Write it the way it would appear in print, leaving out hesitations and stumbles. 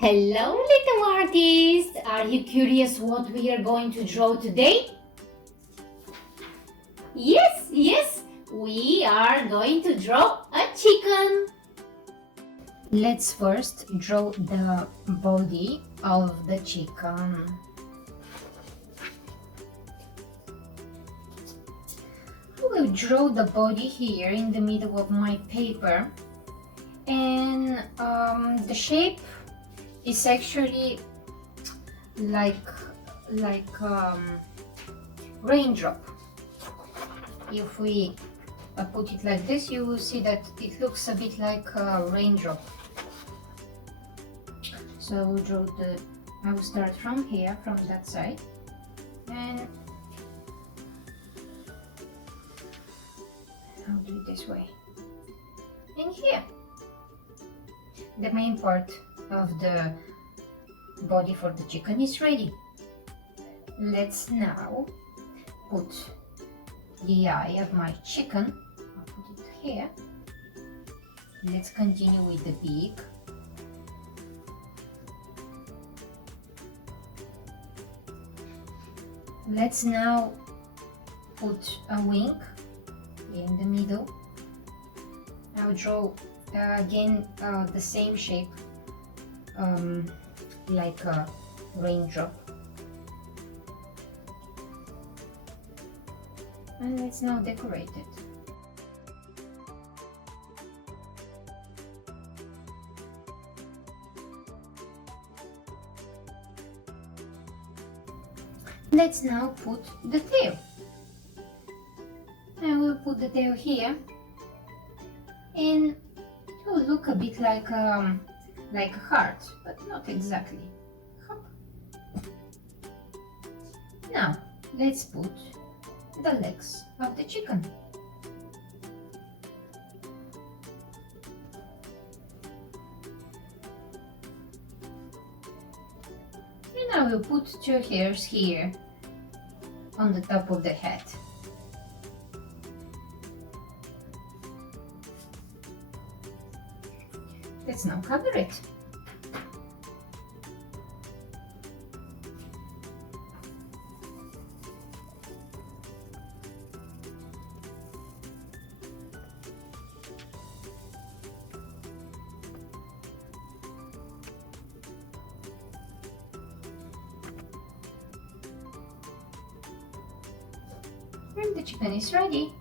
Hello, little artist! Are you curious what we are going to draw today? Yes, we are going to draw a chicken. Let's first draw the body of the chicken. I will draw the body here in the middle of my paper, and the shape is actually like raindrop. If we put it like this, you will see that it looks a bit like a raindrop. So I will start from here, from that side, and I'll do it this way. And here, the main part of the body for the chicken is ready. Let's now put the eye of my chicken. I'll put it here. Let's continue with the beak. Let's now put a wing in the middle. I'll draw again the same shape, like a raindrop. And let's now decorate it. Let's now put the tail. I will put the tail here, and it will look a bit like a heart, but not exactly. Hop. Now let's put the legs of the chicken. And I will put two hairs here on the top of the head. Let's now cover it. And the chicken is ready.